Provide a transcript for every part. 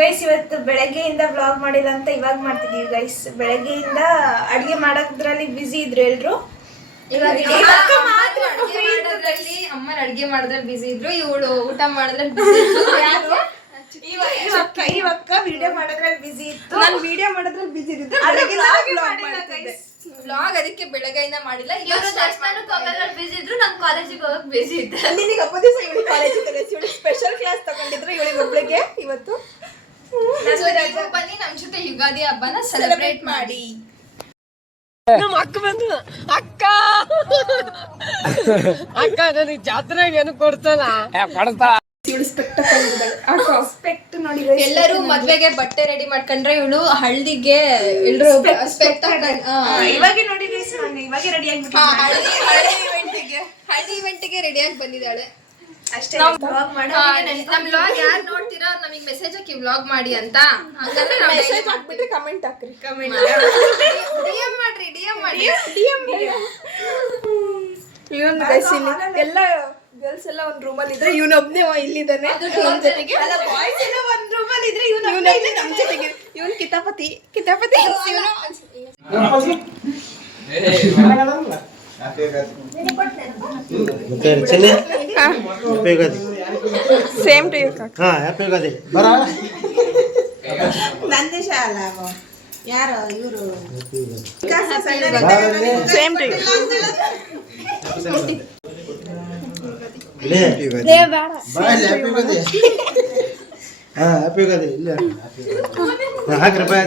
Guys ಇವತ್ತು ಬೆಳಗ್ಗೆಯಿಂದ vlog ಮಾಡಿಲ್ಲ ಅಂತ ಇವಾಗ ಮಾಡ್ತಿದೀವಿ ಗೈಸ್. ಬೆಳಗ್ಗೆಯಿಂದ ಅಡಿಗೆ ಮಾಡೋದ್ರಲ್ಲಿ ಬಿಸಿ ಇದ್ರು ಎಲ್ರು. ಅಮ್ಮನ ಅಡಿಗೆ ಮಾಡೋದ್ರಲ್ಲಿ ಬಿಸಿ ಇದ್ರು, ಇವಳು ಊಟ ಮಾಡೋದ್ರಲ್ಲಿ ಬಿಸಿ ಇದ್ರು. ಇವಕ್ಕ ವಿಡಿಯೋ ಮಾಡೋದ್ರಲ್ಲಿ ಬಿಸಿ ಇತ್ತು. ನಾನು ವಿಡಿಯೋ ಮಾಡೋದ್ರಲ್ಲಿ ಬಿಸಿ ಇದ್ದೆ, ವ್ಲಾಗ್ ಅದಕ್ಕೆ ಬೆಳಗ್ಗೆಯಿಂದ ಮಾಡಿಲ್ಲ. ಬಿಸಿ ಇದ್ರು, ನಾನು ಕಾಲೇಜಿಗೆ ಹೋಗಕ್ ಬಿಸಿ ಇದ್ದೆ. ನಿನಗೆ ಹಬ್ಬ ದಿವಸ ಇವಳು ಕಾಲೇಜಿಗೆ ಸ್ಪೆಷಲ್ ಕ್ಲಾಸ್ ತಗೊಂಡಿದ್ರು ಇವಳಿಗೆ ಒಬ್ಳಿಗೆ ಇವತ್ತು. ಬನ್ನಿ ನಮ್ ಜೊತೆ ಯುಗಾದಿ ಹಬ್ಬನ ಸೆಲೆಬ್ರೇಟ್ ಮಾಡಿ. ನಮ್ಮ ಅಕ್ಕ ಬಂದು ಅಕ್ಕ ಅಕ್ಕ ನನಗೆ ಜಾತ್ರೆಗೆ ಏನು ಕೊಡ್ತಾನ ಎಲ್ಲರೂ ಮದ್ವೆಗೆ ಬಟ್ಟೆ ರೆಡಿ ಮಾಡ್ಕೊಂಡ್ರೆ ಇವಳು ಹಳ್ದಿಗೆ ಎಲ್ರು ಇವಾಗೆ ನೋಡಿ ಗೈಸ್, ನಾನು ಇವಾಗೆ ರೆಡಿ ಹಳ್ದಿ ಇವೆಂಟಿಗೆ ರೆಡಿಯಾಗಿ ಬಂದಿದ್ದಾಳೆ ಅಷ್ಟೇ. ನಮ್ ವ್ಲಾಗ್ ಯಾರು ನೋಡ್ತೀರಾ ನಮಗೆ ಮೆಸೇಜ್ ಹಾಕಿ ವ್ಲಾಗ್ ಮಾಡಿ ಅಂತ. ಹಂಗಂದ್ರೆ ನಾವು ಮೆಸೇಜ್ ಹಾಕ್ಬಿಟ್ರೆ ಕಮೆಂಟ್ ಹಾಕ್ರಿ. ಡಿಎಂ ಮಾಡ್ರಿ, ಡಿಎಂ ಮಾಡಿ. ಇವನು ಗೈಸ್ ಇಲ್ಲಿ ಎಲ್ಲ ಗರ್ಲ್ಸ್ ಎಲ್ಲ ಒಂದ್ ರೂಮಲ್ಲಿ ಇದ್ರೆ ಇವನೊಬ್ನೇ ಇಲ್ಲಿದ್ದಾನೆ ನಮ್ ಜೊತೆಗೆ. ಬಾಯ್ಸ್ ಎಲ್ಲ ಒಂದ್ ರೂಮಲ್ಲಿ ಇದ್ರೆ ಇವನೊಬ್ನೇ ನಮ್ ಜೊತೆಗೆ. ಇವನ್ ಕಿತಾಪತಿ ಸೇಮ್ ಟು ಯು ಕಾಕ. ಹ್ಯಾಪಿ ಯುಗಾದಿ. ಬರ ನಂದೇಶ ಅಲ್ಲ ಯಾರು ಇವರು same to you. Happy Ugadi. Happy Ugadi. ಇಲ್ಲ ಹಾಕ್ರಿ ಬಾಯ್.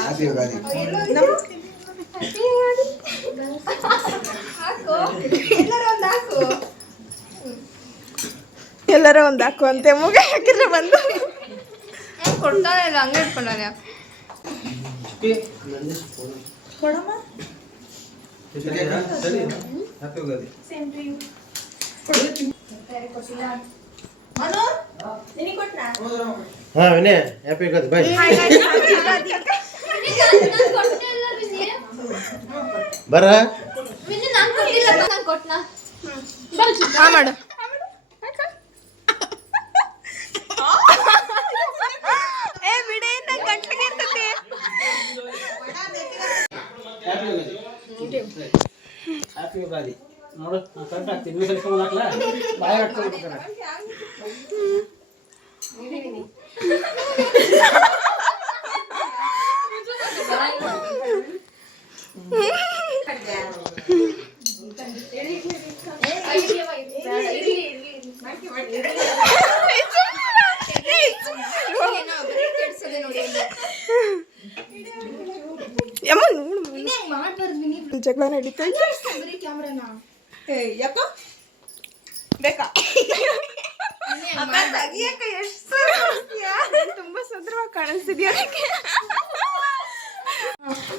ಹ್ಯಾಪಿ ಯುಗಾದಿ. ಎಲ್ಲರ ಒಂದ್ ಹಾಕು ಅಂತೆ ಮುಗ ಹಾಕಿದ್ರೆ ಬಂದು ಕೊಡ್ತಾನೆ ಇಲ್ಲ, ಹಂಗೆ ಇಟ್ಕೊಂಡಾನೆ. ಹ್ಯಾಪಿ ಯುಗಾದಿ. ವಿನಯ್ ಹ್ಯಾಪಿ ಯುಗಾದಿ. ಬಾಯ್. ಬರ ಮಾಡು. ಏ ಬಿಡೆ ಗಂಟ್ಲಿಗೆ ಇರ್ತೈತಿ. ಹ್ಯಾಪಿ ಯುಗಾದಿ. ನೋಡು ಕರೆಕ್ಟ್ ಆಗ್ತೀನಿ. ನೀವು ಕಲಿಸ್ಕೊಂಡು ಹಾಕ್ಲಾ ಬಾಯ್ ಹಾಕ್ಕೊಂಡು ಜಗಳ ನಡೀತೈತೆ. ಯಾಕೋ ಬೇಕಾ ತುಂಬಾ ಸುಂದರವಾಗಿ ಕಾಣಿಸ್ತಿದ್ಯಾ.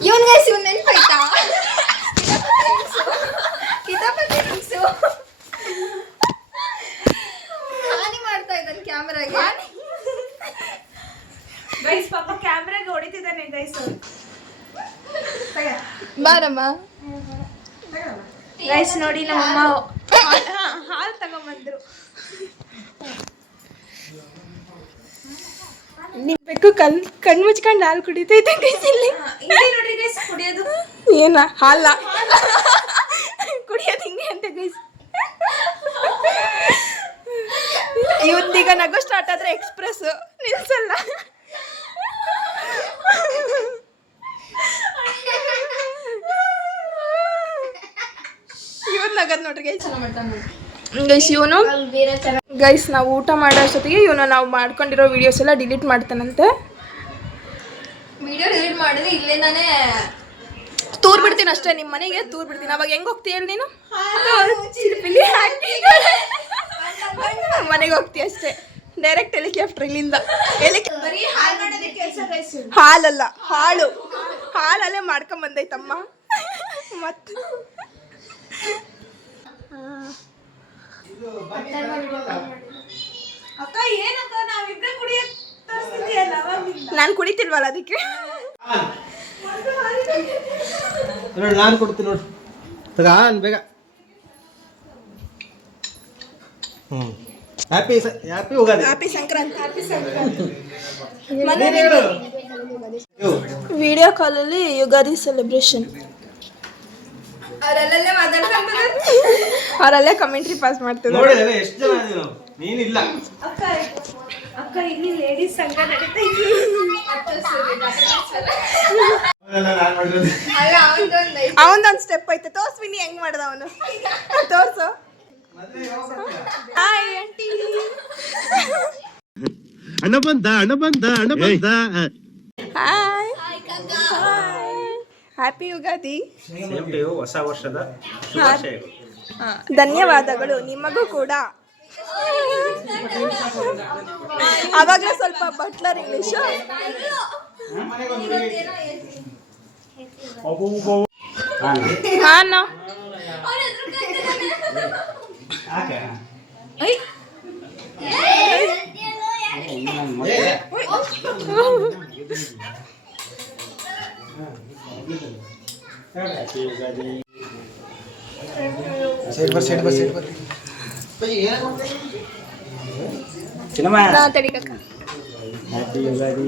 ಇವನ್ ಗೈಸ್ ಇವನ್ ನೆನ್ಪಾಯ್ತಾ? ಕಿತಾಪತಿ ಹಾನಿ ಮಾಡ್ತಾ ಇದ್ದಾನೆ ಕ್ಯಾಮ್ರಾಗೆ. ಗೈಸ್ ಪಾಪ ಕ್ಯಾಮ್ರಾಗೆ ಹೊಡಿತಿದ್ದಾನೆ ಗೈಸ್. ಬಾರಮ್ಮ ಗೈಸ್ ನೋಡಿ ನಮ್ಮಮ್ಮ ಹಾಲು ತಗೊಂಬಂದ್ರು. ನಿಮ್ಬೇಕು ಕಣ್ ಮುಚ್ಕೊಂಡು ಹಾಲು ಕುಡಿತೈತೆ ಗೈಸ್ ಇಲ್ಲಿ. ಹಿಂಗೆ ನೋಡ್ರಿ ಗೈಸ್ ಕುಡಿಯೋದು. ಏನ ಹಾಲ ಕುಡಿಯೋದು ಹಿಂಗೆ ಅಂತ ಗೈಸ್. ಇವತ್ತೀಗ ನಗೋ ಸ್ಟಾರ್ಟ್ ಆದ್ರೆ ಎಕ್ಸ್ಪ್ರೆಸ್ ನಿಲ್ಸಲ್ಲ. ಇವನ್ ನಗದ್ ನೋಡ್ರಿ ಗೈಸ್. ಗೈಸ್ ಇವನು ಗೈಸ್ ನಾವು ಊಟ ಮಾಡೋ ಅಷ್ಟೊತ್ತಿಗೆ ಇವನು ನಾವು ಮಾಡ್ಕೊಂಡಿರೋ ವಿಡಿಯೋಸ್ ಎಲ್ಲ ಡಿಲೀಟ್ ಮಾಡ್ತಾನಂತೆ. ವಿಡಿಯೋ ಡಿಲೀಟ್ ಮಾಡಿದ್ರೆ ಇಲ್ಲೇನಾನೆ ತೂರ್ ಬಿಡ್ತೀನಿ ಅಷ್ಟೇ, ನಿಮ್ಮ ಮನೆಗೆ ತೂರ್ ಬಿಡ್ತೀನಿ. ಅವಾಗ ಹೆಂಗ್ ಹೋಗ್ತೀಯ ಹೇಳಿ ನೀನು? ಮನೆಗೆ ಹೋಗ್ತೀಯ ಅಷ್ಟೇ, ಡೈರೆಕ್ಟ್ ಹೆಲಿಕಾಪ್ಟರ್ ಇಲ್ಲಿಂದ. ಬರೀ ಹಾಲು ಮಾಡೋದೇ ಕೆಲಸ ಗೈಸ್. ಹಾಲಲ್ಲ ಹಾಳು, ಹಾಲಲ್ಲೇ ಮಾಡ್ಕೊಂಡ್ ಬಂದೈತಮ್ಮ. ಮತ್ತೆ ಅಕ್ಕ ಏನಕ್ಕ ನಾವಿಬ್ರೆ ಕುಡಿಯಕ್ ತೋರಿಸ್ತಿದ್ಯಲ್ಲ ಅವಾಗಿಂದ. ನಾನು ಕುಡಿತಿಲ್ವಲ್ಲ ಅದಕ್ಕೆ. ನೋಡಿ ನಾನು ಕೊಡ್ತೀನಿ ನೋಡಿ. ತಗ ಬೇಗ ಹ್ಯಾಪಿ ಯುಗಾದಿ. ಹ್ಯಾಪಿ ಸಂಕ್ರಾಂತಿ. ನೀನ್ ಹೇಳು. ವಿಡಿಯೋ ಕಾಲಲ್ಲಿ ಯುಗಾದಿ ಸೆಲೆಬ್ರೇಷನ್. ಅವರಲ್ಲೇ ಕಮೆಂಟ್ರಿ ಪಾಸ್ ಮಾಡ್ತಿದ್ದಾರೆ. ನೋಡಿದ್ರೆ ಎಷ್ಟು ಜನ ಇದೀವಿ ನಾವು. ನೀನಿಲ್ಲ. ಅಕ್ಕ ಇಲ್ಲಿ ಲೇಡೀಸ್ ಸಂಘ ನಡೀತಾ ಅವನದೊಂದು ಸ್ಟೆಪ್ ಐತೆ. ತೋರ್ಸ್ವಿನಿ ಹೆಂಗ್ ಮಾಡ್ದ ಅವನು. ತೋರ್ಸು. Hi aunty. ಹಣ ಬಂದ ಹಾಯ್. ಹ್ಯಾಪಿ ಯುಗಾದಿ. ಹೊಸ ವರ್ಷದ ಶುಭಾಶಯಗಳು. ಧನ್ಯವಾದಗಳು ನಿಮಗೂ ಕೂಡ. ಅವಾಗಲೇ ಸ್ವಲ್ಪ ಬಟ್ಲರ್ ಇಂಗ್ಲಿಷು. ಹಾಂ ತಡಿಕಕ್ಕ. ಹ್ಯಾಪಿ ಯುಗಾದಿ.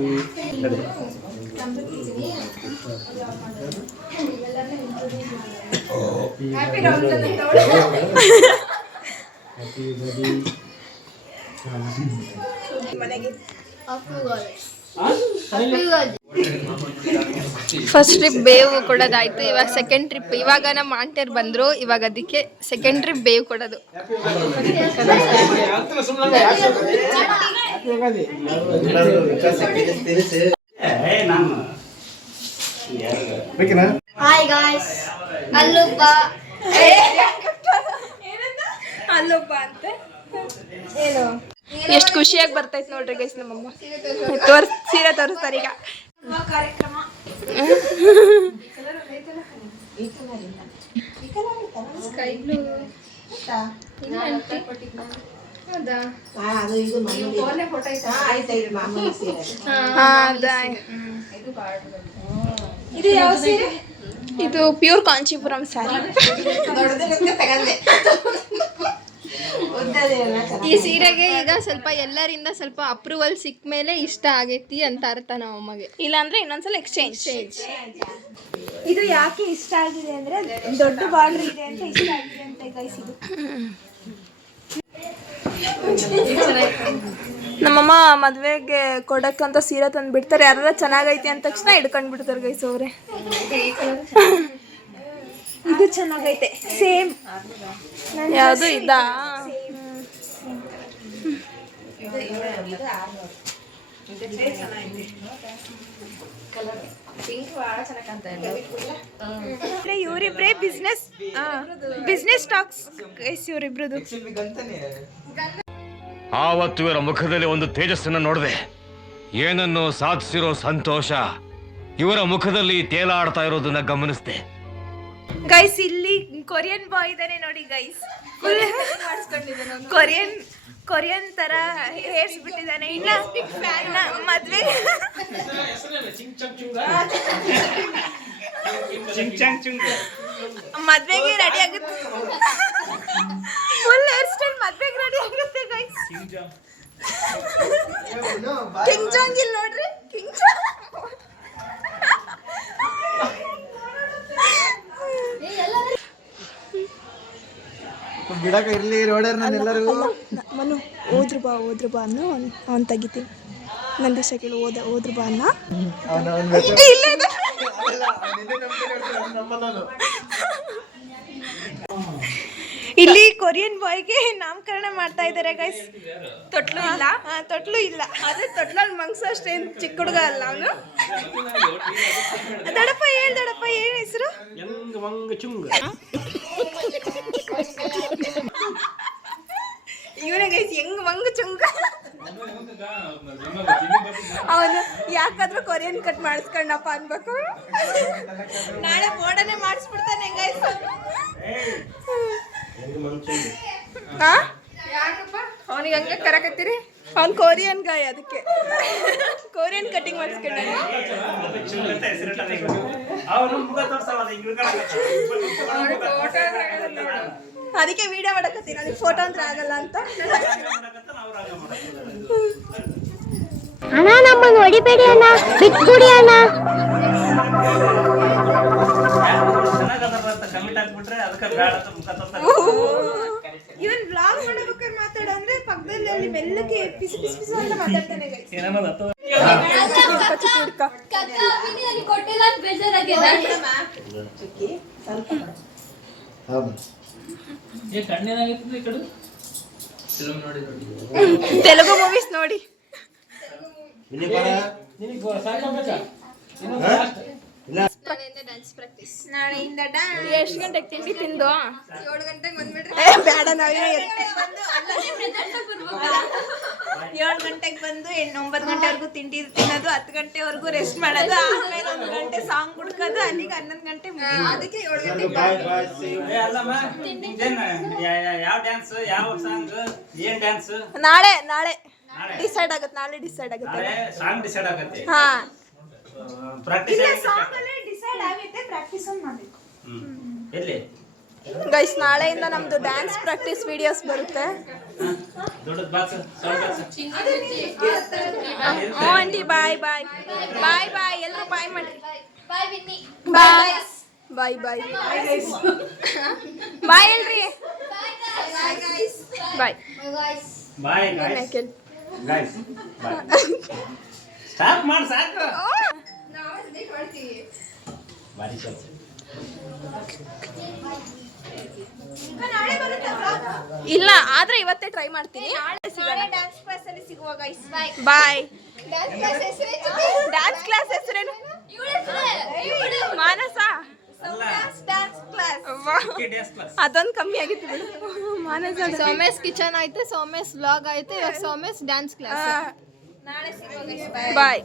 ಹ್ಯಾಪಿ ರಂಜಾನ್ ಅಂತ ಮನೆಗೆ ಫಸ್ಟ್ ಟ್ರಿಪ್ ಬೇವು ಕೊಡೋದಾಯ್ತು. ಇವಾಗ ಸೆಕೆಂಡ್ ಟ್ರಿಪ್. ಇವಾಗ ನಮ್ಮ ಆಂಟಿಯರ್ ಬಂದ್ರು. ಇವಾಗ ಅದಕ್ಕೆ ಸೆಕೆಂಡ್ ಟ್ರಿಪ್ ಬೇವು ಕೊಡೋದು. ಹಾಯ್ ಗಾಯ್ಸ್, ಅಲ್ಲೊಬ್ಬ ಅಲ್ಲೊಬ್ಬ ಅಂತೆ. ಏನು ಎಷ್ಟು ಖುಷಿಯಾಗಿ ಬರ್ತೈತೆ ನೋಡ್ರಿ ಗೈಸ್. ನಮ್ಮಮ್ಮ ಸೀರೆ ತೋರಿಸ್ತಾರೆ ಈಗ. ಕಾರ್ಯಕ್ರಮ ಸ್ಕೈ ಬ್ಲೂ ಇದು ಯಾವ ಸೀರೆ? ಇದು ಪ್ಯೂರ್ ಕಾಂಚೀಪುರಂ ಸ್ಯಾರಿ. ಈ ಸೀರೆಗೆ ಈಗ ಸ್ವಲ್ಪ ಎಲ್ಲರಿಂದ ಸ್ವಲ್ಪ ಅಪ್ರೂವಲ್ ಸಿಕ್ಕ ಮೇಲೆ ಇಷ್ಟ ಆಗೈತಿ ಅಂತ ಅರ್ಥ ನಮ್ಮ ಅಮ್ಮಗೆ. ಇಲ್ಲಾಂದ್ರೆ ಇನ್ನೊಂದ್ಸಲ ಎಕ್ಸ್ಚೇಂಜ್. ಇದು ಯಾಕೆ ಇಷ್ಟ ಆಗಿದೆ ಅಂದ್ರೆ ದೊಡ್ಡ ಬಾರ್ಡರ್ ಇದೆ ಅಂತ ಇಷ್ಟ ಆಗಿದೆ ಅಂತ ಗೈಸ್. ಇದು ನಮ್ಮಮ್ಮ ಮದ್ವೆಗೆ ಕೊಡಕ್ಕಂತ ಸೀರೆ ತಂದು ಬಿಡ್ತಾರೆ. ಯಾರ ಚೆನ್ನಾಗೈತಿ ಅಂದ ತಕ್ಷಣ ಹಿಡ್ಕೊಂಡ್ ಬಿಡ್ತಾರೆ ಗೈಸ್ ಅವ್ರೆ. ಇದು ಚೆನ್ನಾಗೈತೆ. ಸೇಮ್ ಯಾವುದು ಇದಾ? ಇವರಿಬ್ರೇ ಬಿಸ್ನೆಸ್ ಟಾಕ್ಸ್ ಗೈಸ್ ಇವರಿಬ್ರದು. ಆವತ್ತು ಇವರ ಮುಖದಲ್ಲಿ ಒಂದು ತೇಜಸ್ಸನ್ನು ನೋಡಿದೆ. ಏನನ್ನು ಸಾಧಿಸಿರೋ ಸಂತೋಷ ಇವರ ಮುಖದಲ್ಲಿ ತೇಲಾಡ್ತಾ ಇರೋದನ್ನ ಗಮನಿಸಿದೆ. ಗೈಸ್ ಇಲ್ಲಿ ಕೊರಿಯನ್ ಬಾಯ್ ಇದಾನೆ ನೋಡಿ ಗೈಸ್. ಕೊರಿಯನ್ ತರ ಹೇರ್ಸ್ ಬಿಟ್ಟಿದ್ದಾನೆ. ಇನ್ನ ಮದ್ವೆಗೆ ರೆಡಿ ಆಗುತ್ತೆ. ಫುಲ್ ಹೇರ್ ಸ್ಟೈಲ್ ಮದ್ವೆಗೆ ರೆಡಿ ಆಗುತ್ತೆ ಗೈಸ್. ಕಿಂಗ್ ಜಾಂಗ್ ಇಲ್ಲಿ ನೋಡ್ರಿ. ಕಿಂಗ್ ಜಾಂಗ್ ಬಿಡಕ ಇರ್ಲಿ ರೋಡರ್ ನಾನೆಲ್ಲರೂ. ಮನು ಹೋದ್ರು ಬಾ ಅನ್ನೋ ಅವ್ನು ತೆಗಿತೀನಿ. ನಂದೀಶ ಕೇಳಿ ಹೋದ್ರು ಬಾ ಅನ್ನ. ಇಲ್ಲಿ ಕೊರಿಯನ್ ಬಾಯ್ಗೆ ನಾಮಕರಣ ಮಾಡ್ತಾ ಇದ್ದಾರೆ ಗೈಸ್. ತೊಟ್ಲು ಇಲ್ಲ. ತೊಟ್ಲು ಇಲ್ಲ. ಅದೇ ತೊಟ್ಲಲ್ಲಿ ಮಂಗ್ಸೋ ಅಷ್ಟೇನು ಚಿಕ್ಕ ಹುಡುಗ ಅಲ್ಲ ಅವನು. ದಡಪ್ಪ ಏನ್ ಹೆಸರು? ಇವನೇ ಗೈಸ್ ಹೆಂಗ್ ಮಂಗ ಚುಂಗ. ಅವನು ಯಾಕಾದ್ರೂ ಕೊರಿಯನ್ ಕಟ್ ಮಾಡಿಸ್ಕೊಂಡಪ್ಪ ಅನ್ಬೇಕು. ನಾಳೆ ಬೋರ್ಡನೆ ಮಾಡಿಸ್ಬಿಡ್ತಾನೆ ಗೈಸ್. ಯಾಕಪ್ಪ ಅವನಿಗೆ ಹಂಗೆ ಕರಕತ್ತೀರಿ? ಅವ್ನು ಕೋರಿಯನ್ ಗಾಯ ಅದಕ್ಕೆ ಕೋರಿಯನ್ ಕಟಿಂಗ್ ಮಾಡಿಸ್ಕೊಂಡೆ ಅದಕ್ಕೆ ವಿಡಿಯೋ ಮಾಡಕತ್ತೀನಿ ಅದಕ್ಕೆ ಫೋಟೋ ಅಂದ್ರೆ ಆಗಲ್ಲ ಅಂತ ಅಣ್ಣ ನಮ್ಮನ್ನು ಹೊಡಿಬೇಡಿ ಅಣ್ಣ ಬಿಟ್ಬಿಡಿ ಅಣ್ಣ ಇವನ್ ಬ್ಲಾಗ್ ಮಾಡಬೇಕಾದ್ರೆ ಮಾತಾಡ ಅಂದ್ರೆ ಪಕ್ಕದಲ್ಲಿ ಅಲ್ಲಿ ಮೆಲ್ಲಕ್ಕೆ ಪಿಸಿ ಪಿಸಿ ಪಿಸಿ ಅಂತ ಮಾತಾಡ್ತಾನೆ guys. ಕೊಟ್ಟಿಲ್ಲ ಅಂತ ಬೇಜಾರಾಗಿದೆ. ತೆಲುಗು ಮೂವೀಸ್ ನೋಡಿ ಡ್ಯಾನ್ಸ್ ಪ್ರಾಕ್ಟೀಸ್ ನಾಳೆಯಿಂದ ಡ್ಯಾನ್ಸ್ ಎಷ್ಟು ಗಂಟೆಗೆ ತಿಂಡಿ ತಿಂದು 7 ಗಂಟೆಗೆ ಬಂದ್ಬಿಟ್ರೆ ಬೇಡ ನಾವೇ 7 ಗಂಟೆಗೆ ಬಂದು 9 ಗಂಟೆವರೆಗೂ ತಿಂಡಿ ತಿನ್ನೋದು 10 ಗಂಟೆವರೆಗೂ ರೆಸ್ಟ್ ಮಾಡೋದು ಆಮೇಲೆ 1 ಗಂಟೆ ಸಾಂಗ್ ಹುಡ್ಕೋದು ಅಲ್ಲಿಗೆ 11 ಗಂಟೆ ಅದಕ್ಕೆ 7 ಗಂಟೆಗೆ ಯಾವ ಡ್ಯಾನ್ಸ್ ಯಾವ ಸಾಂಗ್ ಏನ್ ಡ್ಯಾನ್ಸ್ ನಾಳೆ ಡಿಸೈಡ್ ಆಗುತ್ತೆ ಸಾಂಗ್ ಡಿಸೈಡ್ ಆಗತ್ತೆ ಹಾ ಪ್ರಾಕ್ಟೀಸ್ ಸಾಂಗ್ ಅಲ್ಲೇ ಡಿಸೈಡ್ ಆಗುತ್ತೆ ಪ್ರಾಕ್ಟೀಸ್ ಮಾಡಬೇಕು ಎಲ್ಲಿ ಗೈಸ್ ನಾಳೆಯಿಂದ ನಮ್ದು ಡ್ಯಾನ್ಸ್ ಪ್ರಾಕ್ಟೀಸ್ ವಿಡಿಯೋಸ್ ಬರುತ್ತೆ ದೊಡ್ಡದ box sound box aunty bye bye bye bye ಎಲ್ಲರೂ ಬಾಯ್ ಮಾಡ್ರಿ ಬಾಯ್ ವಿನ್ನಿ. ಬಾಯ್ ಬಾಯ್ ಬಾಯ್ ಬಾಯ್ ಹೇಳ್ರಿ ಬಾಯ್ ಬಾಯ್ ಗೈಸ್ ಬಾಯ್ ಸ್ಟಾಪ್ ಮಾಡಿ ಸಾಕು ಬಾರಿ ಕೆಲಸ ನಾಳೆ ಬರುತ್ತೆ vlog. ಇಲ್ಲ ಆದ್ರೆ ಇವತ್ತೇ ಟ್ರೈ ಮಾಡ್ತೀನಿ ನಾಳೆ ಡ್ಯಾನ್ಸ್ ಕ್ಲಾಸ್ ಅಲ್ಲಿ ಸಿಗುವ ಗೈಸ್ ಬಾಯ್ ಡ್ಯಾನ್ಸ್ ಕ್ಲಾಸ್ ಹೆಸರೇ ಡ್ಯಾನ್ಸ್ ಕ್ಲಾಸ್ ಹೆಸರೇನು ಮಾನಸ ಡ್ಯಾನ್ಸ್ ಕ್ಲಾಸ್ ಡ್ಯಾನ್ಸ್ ಕ್ಲಾಸ್ ಅದೊಂದು ಕಮ್ಮಿ ಆಗಿತ್ತು ಬಿಡು ಮಾನಸ ಸೋಮೇಶ್ ಕಿಚನ್ ಆಯ್ತು ಸೋಮೇಶ್ ವ್ಲಾಗ್ ಆಯ್ತು ಇವಾಗ ಸೋಮೇಶ್ ಡ್ಯಾನ್ಸ್ ಕ್ಲಾಸ್ ನಾಳೆ ಸಿಗುವ ಗೈಸ್ ಬಾಯ್